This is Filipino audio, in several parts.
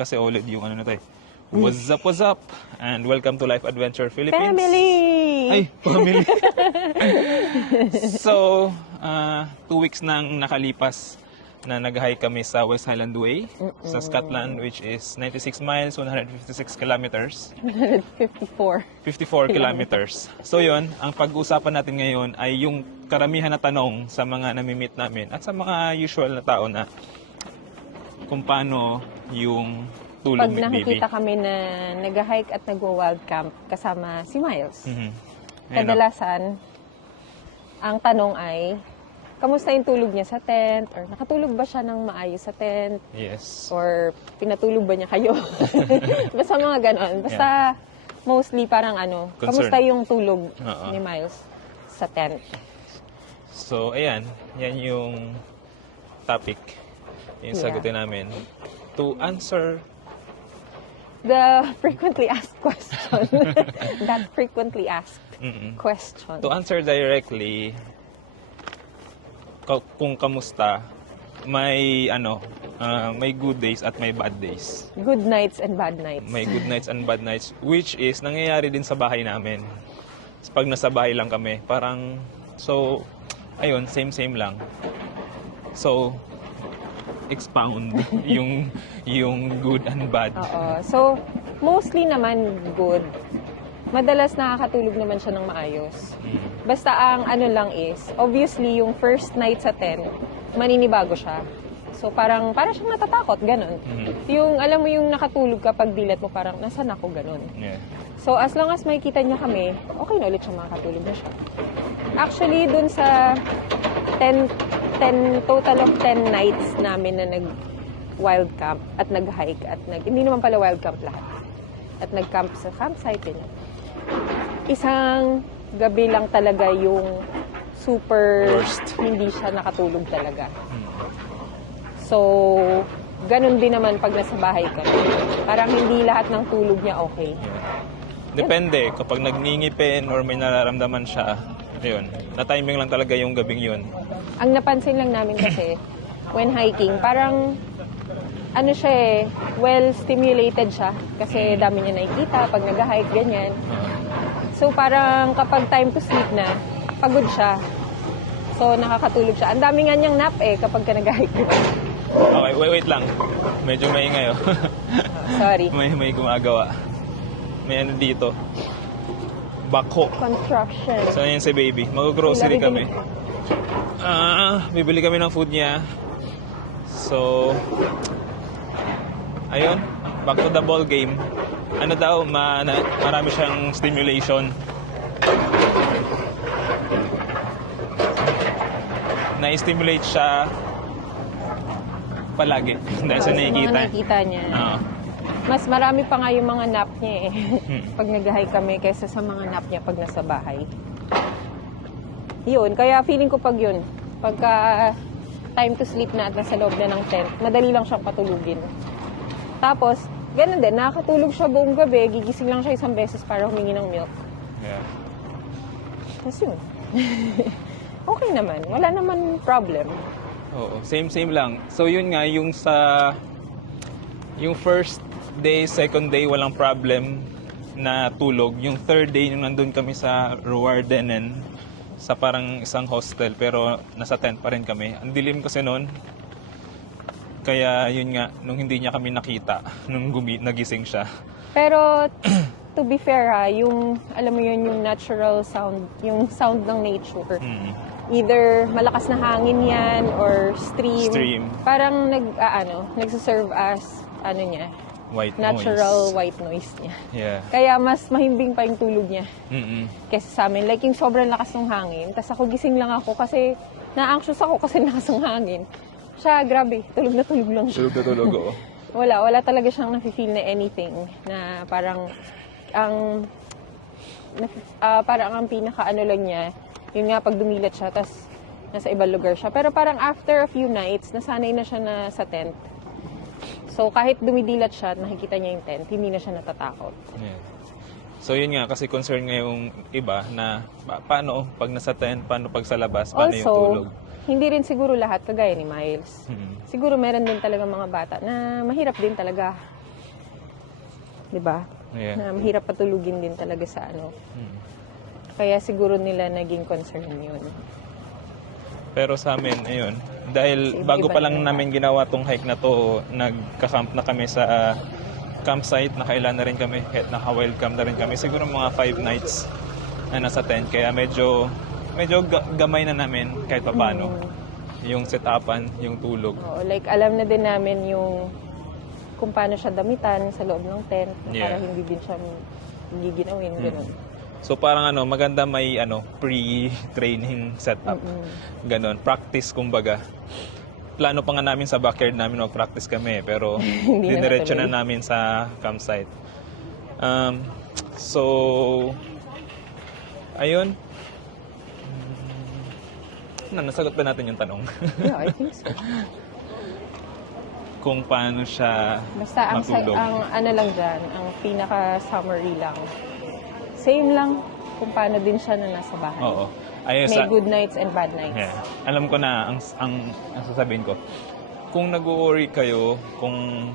kasi ulit yung ano na tayo. What's up? And welcome to Life Adventure Philippines. Family! Ay, family. So, 2 weeks nang nakalipas na nag-hike kami sa West Highland Way sa Scotland, which is 96 miles, 156 kilometers. 154. 54 kilometers. So yun, ang pag-uusapan natin ngayon ay yung karamihan na tanong sa mga nami-meet namin at sa mga usual na tao na kung paano yung tulog Pag ni baby. nakikita kami na nag-hike at nagwa-wild camp kasama si Miles, Ayun, kadalasan, ang tanong ay, kamusta yung tulog niya sa tent? Or nakatulog ba siya ng maayos sa tent? yes. Or pinatulog ba niya kayo? Basta mga ganon. Basta mostly parang Concern. kamusta yung tulog Oo. ni Miles sa tent? So, ayan. Yan yung topic. Yung Yeah. sagutin namin. To answer, The frequently asked question. That frequently asked mm-mm. question. To answer directly, kung kamusta, may may good days at may bad days. Good nights and bad nights. May good nights and bad nights, which is nangyayari din sa bahay namin. Pag nasa bahay lang kami, parang, so, ayun, same lang. So, expound yung good and bad. Oo. So, mostly naman good. Madalas nakakatulog naman siya ng maayos. Basta ang ano lang is, obviously yung first night sa tent, maninibago siya. So parang siyang natatakot, ganun. Yung alam mo yung nakatulog kapag dilat mo parang nasan ako, ganun. Yeah. So as long as makikita niya kami, okay na ulit siya makakatulog na siya. Actually, dun sa total of 10 nights namin na nag-wild camp at nag-hike at hindi naman pala wild camp lahat. At nag-camp sa campsite din. Isang gabi lang talaga yung super Worst. hindi siya nakatulog talaga. So, ganun din naman pag nasa bahay ka. Parang hindi lahat ng tulog niya okay. Depende, kapag nagngingipin or may nararamdaman siya, ayun, na-timing lang talaga yung gabing yun. Ang napansin lang namin kasi, when hiking, parang, ano siya eh, well-stimulated siya. Kasi dami niya nakikita pag nag-hike, ganyan. So parang kapag time to sleep na, pagod siya. So nakakatulog siya. Ang dami nga niyang nap eh kapag ka nag-hike. Okay, wait lang. Medyo maingay oh. Sorry. may gumagawa. May ano dito. Bako. Construction. So, yan si baby. Mag-grocery Lagi kami. Bibili kami ng food niya. So, ayun. Back to the ball game. Ano daw, marami siyang stimulation. Na-stimulate siya palagi. Dahil sa Mga nakikita. nakikita niya. Oo. Mas marami pa nga yung mga nap niya eh. Pag nag-hike kami kaysa sa mga nap niya pag nasa bahay. Yun, kaya feeling ko pag yun, pagka time to sleep na at nasa loob na ng tent, madali lang siyang patulugin. Tapos, ganun din, nakakatulog siya buong gabi, gigising lang siya isang beses para humingi ng milk. Yeah. Tapos yun. Okay naman, wala naman problem. Oo, same lang. So yun nga, yung first day, second day, walang problem na tulog. Yung third day, nung nandun kami sa Ruardenen, sa parang isang hostel, pero nasa tent pa rin kami. Ang dilim kasi noon. Kaya yun nga, nung hindi niya kami nakita, nung nagising siya. Pero, to be fair yung, alam mo yun, yung natural sound, yung sound ng nature. Either malakas na hangin yan or stream. Parang nagsaserve as, White natural noise. white noise niya. Yeah. Kaya mas mahimbing pa yung tulog niya. Mm-mm. Kesa sa amin, like yung sobrang lakas ng hangin. Tapos ako gising lang ako kasi na-anxious ako kasi lakas ng hangin. Siya, grabe, tulog na tulog lang siya. Tulog na tulog, oo. Wala talaga siyang nafe-feel na anything na parang parang ang pinaka-ano lang niya, yun nga pag dumilat siya, tapos nasa ibang lugar siya. Pero parang after a few nights, nasanay na siya na sa tent. So kahit dumidilat siya at nakikita niya yung tent, hindi na siya natatakot. Yeah. So yun nga, kasi concern nga yung iba na paano pag nasa tent, paano pag sa labas, paano yung tulog. Hindi rin siguro lahat kagaya ni Miles. Mm-hmm. Siguro meron din talaga mga bata na mahirap din talaga 'di ba? Yeah. Na mahirap patulugin din talaga sa ano. Hmm. Kaya siguro nila naging concern yun. Pero sa amin, ayun, dahil Iba-iba bago pa lang naman. namin ginawa tong hike na to, nagka-camp na kami sa campsite, nakailan na rin kami, kahit naka-welcome na rin kami. Siguro mga 5 nights na nasa tent, kaya medyo gamay na namin kahit pa paano. Yung set-upan, yung tulog. Oo, like alam na din namin yung kung paano siya damitan sa loob ng tent para Yeah. hindi din siya giginawin, ganun. So parang maganda may pre-training setup. Ganon, practice kumbaga. Plano pa nga namin sa backyard namin mag-practice kami, pero Hindi na diniretso na natuloy. namin sa campsite. So, ayun. Nasagot ba natin yung tanong? Yeah, I think so. Kung paano siya Basta matulog. ang ano lang dyan, ang pinaka-summary lang. Same lang kung paano din siya na nasa bahay. Oo. Ayun, May good nights and bad nights. Yeah. Alam ko na ang sasabihin ko. Kung nag-worry kayo kung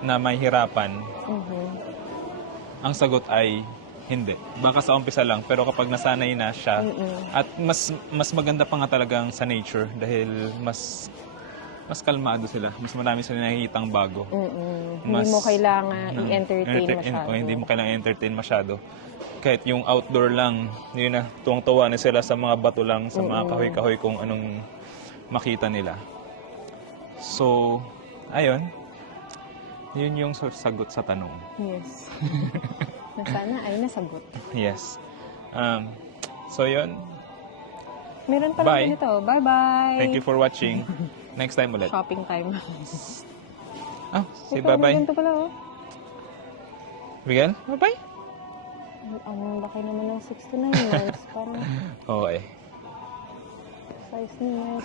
na may hirapan, Mhm. ang sagot ay hindi. Baka sa umpisa lang, pero kapag nasanay na siya, at mas maganda pa nga talagang sa nature dahil mas kalmado sila. Mas marami sila nakikitang bago. Hindi mo kailangan i-entertain masyado. Hindi mo kailangan entertain masyado. Kahit yung outdoor lang, yun na, tuwang-tuwa na sila sa mga bato lang, sa mga kahoy-kahoy kung anong makita nila. So, ayun. Yun yung sagot sa tanong. Yes. na sana ay nasagot. Yes. So, yun. Meron pa Bye. lang ganito. Bye-bye. Thank you for watching. Next time ulit. Shopping time. Say Ikaw, bye-bye. ganito pala, oh. Miguel, bye-bye. Ang laki naman ng 6 to 9 months. Parang Okay. size niya.